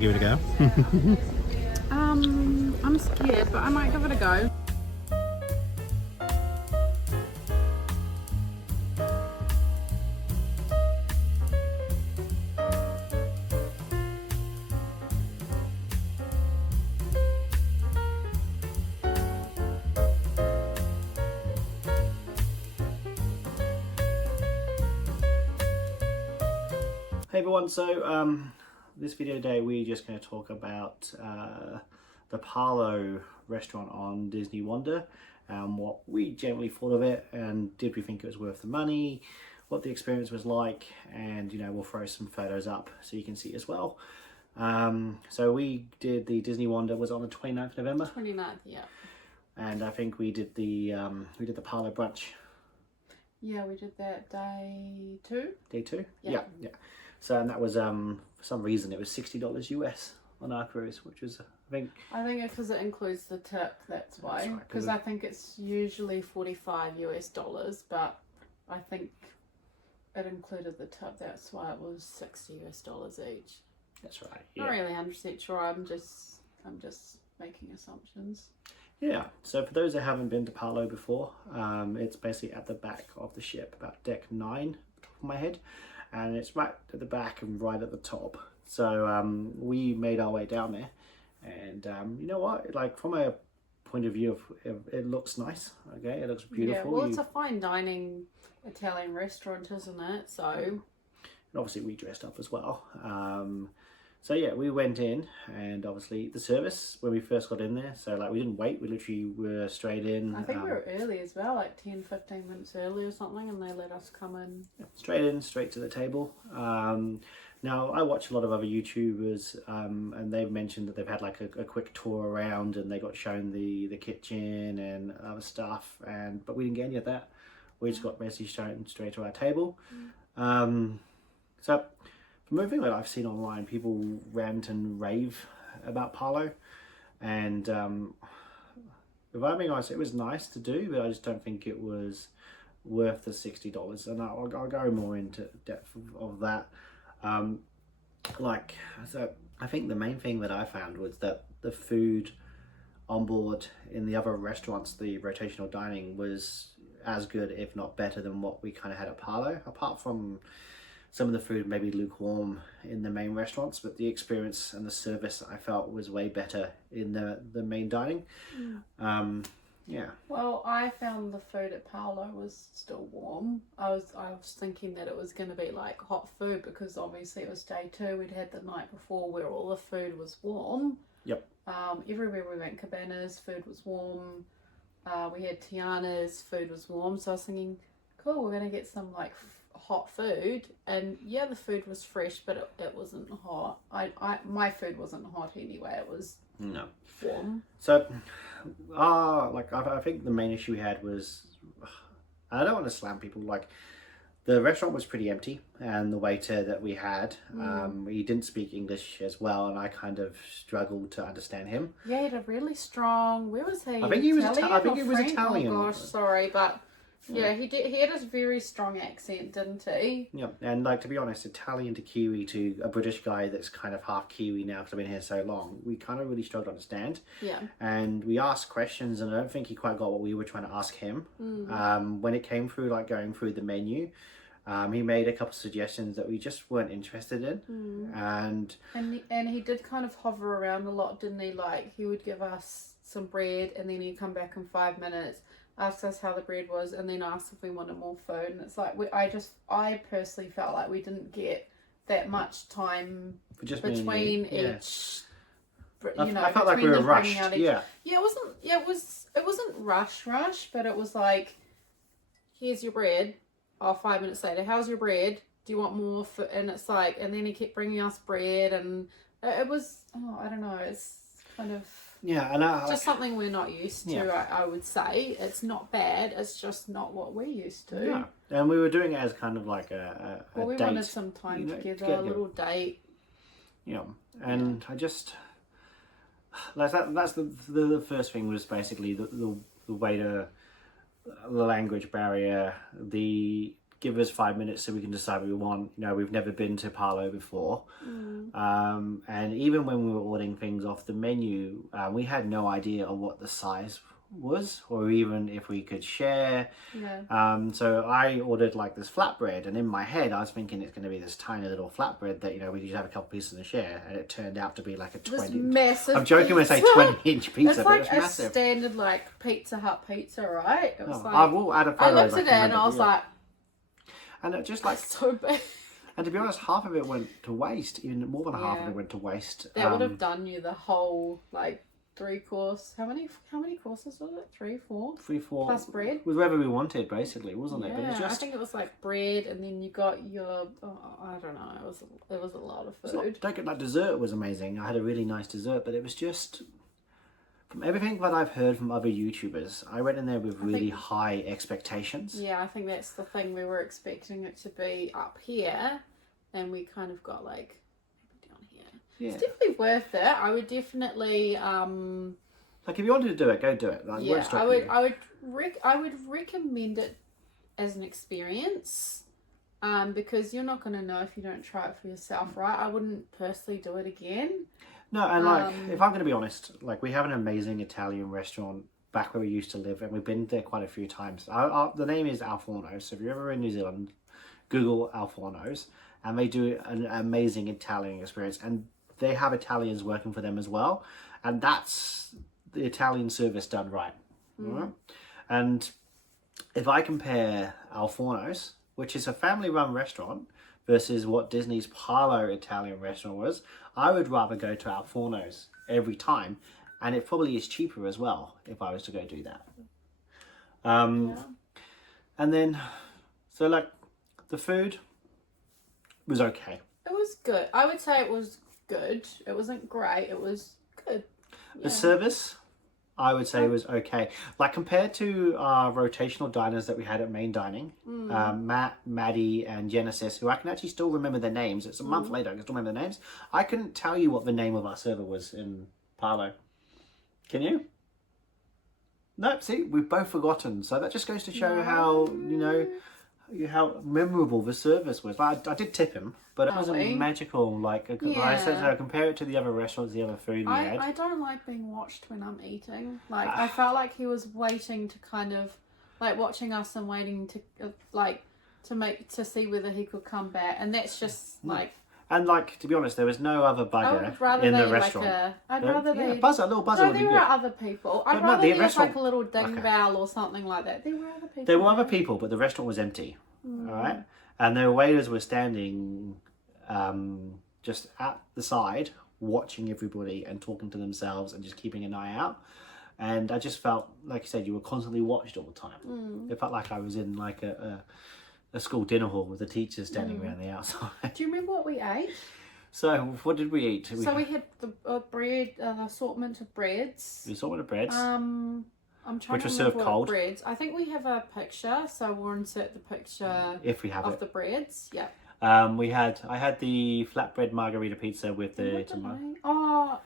Give it a go. I'm scared, but I might give it a go. Hey everyone, so this video today we're just going to talk about the Palo restaurant on Disney Wonder, what we generally thought of it, and did we think it was worth the money, what the experience was like, and we'll throw some photos up so you can see as well. So we did the Disney Wonder, was on the 29th of November? 29th, yeah. And I think we did the Palo brunch. Yeah, we did that day 2. Day 2? Yeah. Yeah. So, and that was, for some reason, it was $60 US on our cruise, which was, I think it's because it includes the tip, that's why. Because I think it's usually $45 US, but I think it included the tip, that's why it was $60 US each. That's right, yeah. Not really 100% sure, I'm just making assumptions. Yeah, so for those that haven't been to Palo before, it's basically at the back of the ship, about deck 9, top of my head. And it's right at the back and right at the top. So we made our way down there, and you know what, like from a point of view of it looks nice, okay, it looks beautiful. Yeah, well, it's a fine dining Italian restaurant, isn't it? So and obviously we dressed up as well. So yeah, we went in, and obviously the service when we first got in there, so like we didn't wait, we literally were straight in. I think we were early as well, like 10-15 minutes early or something, and they let us come in. Straight in, straight to the table. Now I watch a lot of other YouTubers, and they've mentioned that they've had like a quick tour around, and they got shown the kitchen and other stuff, but we didn't get any of that. We just got basically shown straight to our table. So from everything that I've seen online, people rant and rave about Palo, and if I'm being honest, it was nice to do, but I just don't think it was worth the $60, and I'll go more into depth of that. So I think the main thing that I found was that the food on board in the other restaurants, the rotational dining, was as good, if not better, than what we kind of had at Palo, apart from some of the food maybe lukewarm in the main restaurants, but the experience and the service I felt was way better in the main dining. Yeah. Well, I found the food at Palo was still warm. I was thinking that it was going to be like hot food, because obviously it was day 2. We'd had the night before where all the food was warm. Yep. Everywhere we went, Cabanas, food was warm. We had Tiana's, food was warm. So I was thinking, cool, we're going to get some like hot food, and yeah, the food was fresh, but it wasn't hot. My food wasn't hot anyway, it was warm. So I think the main issue we had was, I don't want to slam people, like the restaurant was pretty empty, and the waiter that we had, he didn't speak English as well, and I kind of struggled to understand him. Yeah, he had a really strong, where was he? I think he was Italian. Oh gosh, sorry, but yeah, he did. He had a very strong accent, didn't he? Yeah, and like, to be honest, Italian to Kiwi to a British guy that's kind of half Kiwi now because I've been here so long, we kind of really struggled to understand. Yeah. And we asked questions, and I don't think he quite got what we were trying to ask him. When it came through, like going through the menu, he made a couple of suggestions that we just weren't interested in. And he did kind of hover around a lot, didn't he? Like, he would give us some bread, and then he'd come back in 5 minutes, asked us how the bread was, and then asked if we wanted more food. And it's like, I personally felt like we didn't get that much time between each. I felt like we were rushed. Yeah, it wasn't rush, but it was like, here's your bread. Oh, 5 minutes later, how's your bread? Do you want more? And it's like, and then he kept bringing us bread, and it was, I don't know, it's kind of. Yeah, and just something we're not used to. Yeah. I would say it's not bad. It's just not what we're used to. Yeah, and we were doing it as kind of like a we date, wanted some time together, a little date. Yeah, and I just like that. That's the first thing, was basically the way to the language barrier, the give us 5 minutes so we can decide what we want. You know, we've never been to Palo before. And even when we were ordering things off the menu, we had no idea of what the size was, or even if we could share. So I ordered like this flatbread, and in my head I was thinking it's going to be this tiny little flatbread that, you know, we could have a couple pieces to share, and it turned out to be like a 20 massive I'm joking when I say 20-inch pizza, it's but like it's a massive. standard like Pizza Hut pizza, right? It was I will add a photo. I looked at it and I was like, and it just like so big. And to be honest, half of it went to waste. Even more than half of it went to waste. That would have done you the whole like 3-course. How many courses was it? 3, 4? 3, 4 plus bread. With whatever we wanted, basically, wasn't it? Yeah, But it's just, I think it was like bread, and then you got your I don't know. It was a lot of food. Don't get like dessert was amazing. I had a really nice dessert, but it was just, from everything that I've heard from other YouTubers, I went in there with really high expectations. Yeah, I think that's the thing. We were expecting it to be up here, and we kind of got like down here. Yeah. It's definitely worth it. I would definitely like if you wanted to do it, go do it. Like, yeah, I would recommend it as an experience. Because you're not going to know if you don't try it for yourself, right? I wouldn't personally do it again. No, and like, if I'm going to be honest, like, we have an amazing Italian restaurant back where we used to live, and we've been there quite a few times. The name is Al Forno, so if you're ever in New Zealand, Google Al Forno's, and they do an amazing Italian experience, and they have Italians working for them as well, and that's the Italian service done right. Right? And if I compare Al Forno's, which is a family-run restaurant, versus what Disney's Palo Italian restaurant was, I would rather go to Al Forno's every time, and it probably is cheaper as well if I was to go do that. And then, so like, the food was okay. It was good. I would say it was good. It wasn't great. It was good. Yeah. The service, I would say, was okay. Like, compared to our rotational diners that we had at main dining, Matt, Maddie, and Genesis, who I can actually still remember their names. It's a month later, I can still remember their names. I couldn't tell you what the name of our server was in Palo. Can you? Nope, see, we've both forgotten. So that just goes to show how, you know, how memorable the service was. Like, I did tip him, but it wasn't magical. Like, I said, compare it to the other restaurants, the other food we had. I don't like being watched when I'm eating. Like, I felt like he was waiting to kind of, like, watching us and waiting to, like, to see whether he could come back. And that's just, like... And, like, to be honest, there was no other bugger in the restaurant. I'd rather they... Buzzer, a little buzzer would be good. No, there were other people. I'd rather there was, like, a little ding bell or something like that. There were other people. There were other people, but the restaurant was empty. All right? And the waiters were standing just at the side, watching everybody and talking to themselves and just keeping an eye out. And I just felt, like you said, you were constantly watched all the time. It felt like I was in, like, a school dinner hall with the teachers standing around the outside. Do you remember what we ate? So, what did we eat? We had the bread, assortment of breads. The assortment of breads. I'm trying which to was remember served cold. Breads. I think we have a picture, so we'll insert the picture if we have of the breads. Yeah. I had the flatbread margarita pizza with the tomato. Oh.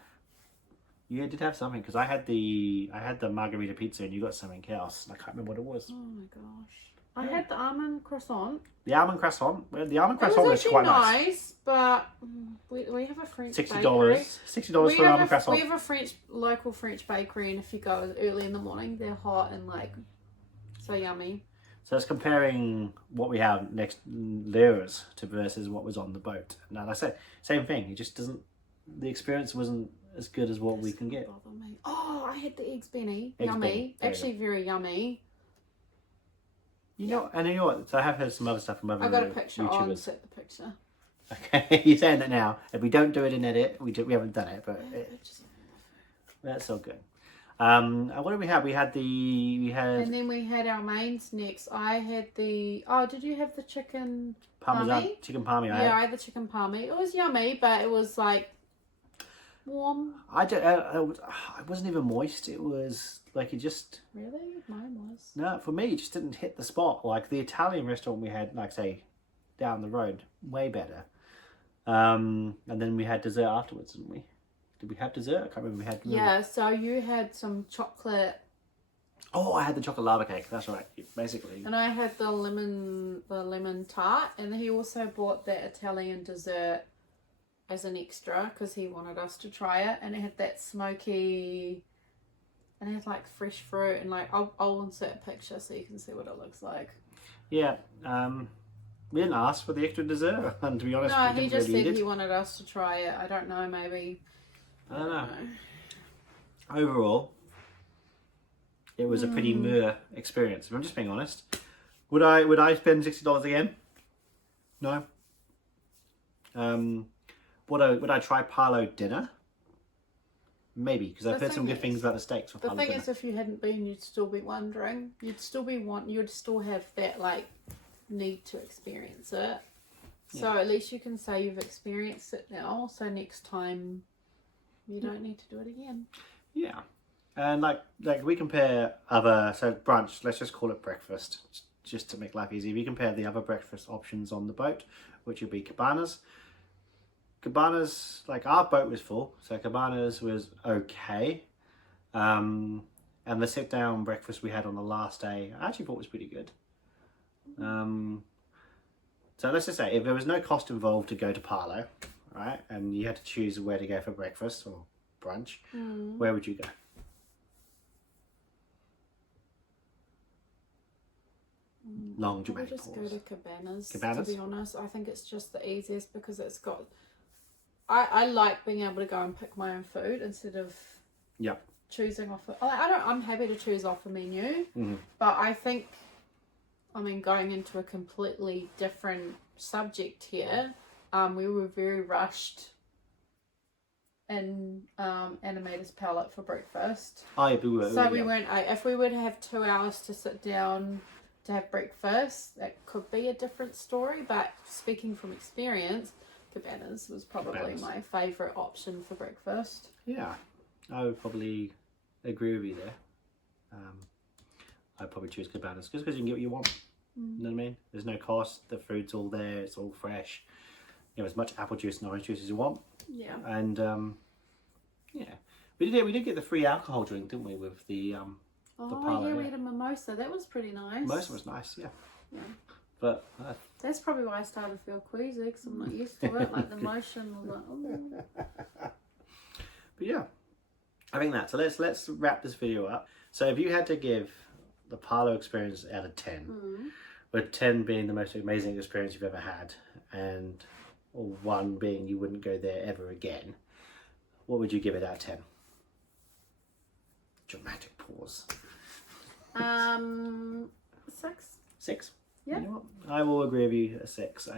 You did have something, because I had the margarita pizza and you got something else. I can't remember what it was. Oh my gosh. I had the almond croissant. The almond croissant. The almond croissant was quite nice. But we have a French $60. bakery. $60 for an almond croissant. We have a local French bakery, and if you go early in the morning, they're hot and like so yummy. So it's comparing what we have next layers to versus what was on the boat. And like I said, same thing. It just doesn't. The experience wasn't as good as what we can get. Oh, I had the eggs Benny. Yummy. Actually, very yummy. You know what? So I have heard some other stuff from other YouTubers. I got a picture. I'll insert the picture. Okay, you're saying that now. If we don't do it in edit, we haven't done it, but that's all good. What did we have? We had. And then we had our mains next. I had the. Oh, did you have the chicken parmesan? Palmy? Chicken palmy. Yeah, I had the chicken palmy. It was yummy, but it was like warm. It wasn't even moist. It was like it just. Really? Mine was. No, for me, it just didn't hit the spot. Like the Italian restaurant we had, like say, down the road, way better. And then we had dessert afterwards, didn't we? Did we have dessert? I can't remember. We had. Yeah. So you had some chocolate Oh, I had the chocolate lava cake. That's right. Basically. And I had the lemon tart, and he also bought that Italian dessert as an extra because he wanted us to try it, and it had that smoky, and it had like fresh fruit, and like I'll insert a picture so you can see what it looks like. Yeah. We didn't ask for the extra dessert, and to be honest, No, we he didn't just really said need he it. wanted us to try it. I don't know, maybe. I don't know. Overall, it was a pretty meh experience. If I'm just being honest. Would I spend $60 again? No. Would I try Palo dinner? Maybe, because I've heard some good things about the steaks for The Palo thing dinner. is, if you hadn't been, you'd still be wondering. You'd still have that like need to experience it. So at least you can say you've experienced it now. So next time, you don't need to do it again. Yeah, and like we compare other, so brunch. Let's just call it breakfast, just to make life easy. We compare the other breakfast options on the boat, which would be cabanas. Cabanas, like our boat was full, so cabanas was okay. And the sit down breakfast we had on the last day, I actually thought was pretty good. So let's just say if there was no cost involved to go to Palo, right, and you had to choose where to go for breakfast or brunch, where would you go? Long dramatic just pause. go to cabanas. Cabanas? To be honest, I think it's just the easiest because it's got. I like being able to go and pick my own food instead of choosing off. I'm happy to choose off a menu, but I think, I mean, going into a completely different subject here, we were very rushed in Animator's Palette for breakfast. Oh, yeah, we were. So we weren't. If we were to have 2 hours to sit down to have breakfast, that could be a different story. But speaking from experience, cabanas was probably my favourite option for breakfast. Yeah, I would probably agree with you there. I'd probably choose cabanas just because you can get what you want. You know what I mean? There's no cost. The food's all there. It's all fresh. You know, as much apple juice and orange juice as you want. Yeah. And yeah, we did get the free alcohol drink, didn't we? With the Palo, yeah, we had a mimosa. That was pretty nice. Mimosa was nice, yeah. Yeah. But that's probably why I started to feel queasy because I'm not used to it. Like the motion was like, oh. But yeah, I think that. So let's wrap this video up. So if you had to give the Palo experience out of 10, with 10 being the most amazing experience you've ever had, and 1 being you wouldn't go there ever again, what would you give it out of 10? Dramatic pause. 6. 6. Yeah. You know what? I will agree with you, a 6.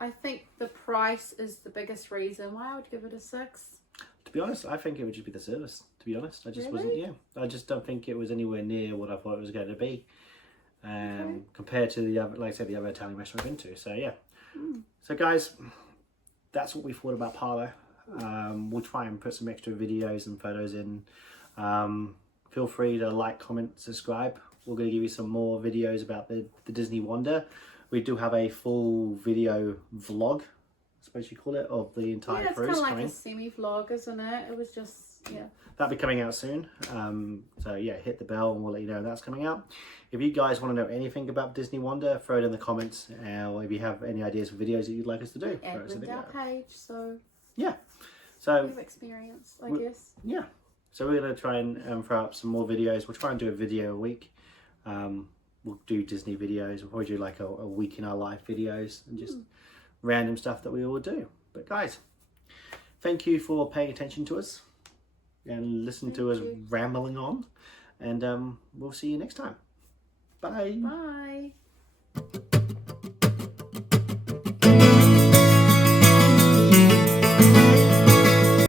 I think the price is the biggest reason why I would give it a 6. To be honest, I think it would just be the service. To be honest, I just Really? wasn't. Yeah, I just don't think it was anywhere near what I thought it was going to be, compared to the other, like I said, the other Italian restaurant I've been to. So yeah. So guys, that's what we thought about Palo. We'll try and put some extra videos and photos in. Feel free to like, comment, subscribe. We're going to give you some more videos about the Disney Wonder. We do have a full video vlog, I suppose you call it, of the entire it's cruise kind of like coming. a semi-vlog, isn't it? It was just, yeah. That'll be coming out soon. So yeah, hit the bell and we'll let you know when that's coming out. If you guys want to know anything about Disney Wonder, throw it in the comments. Or if you have any ideas for videos that you'd like us to do, Add them to our page, so yeah. So we've experienced, I guess. Yeah. So we're going to try and throw up some more videos. We'll try and do a video a week. We'll do Disney videos. We'll probably do like a week in our life videos and just random stuff that we all do. But guys, thank you for paying attention to us and listening to us rambling on. And we'll see you next time. Bye. Bye.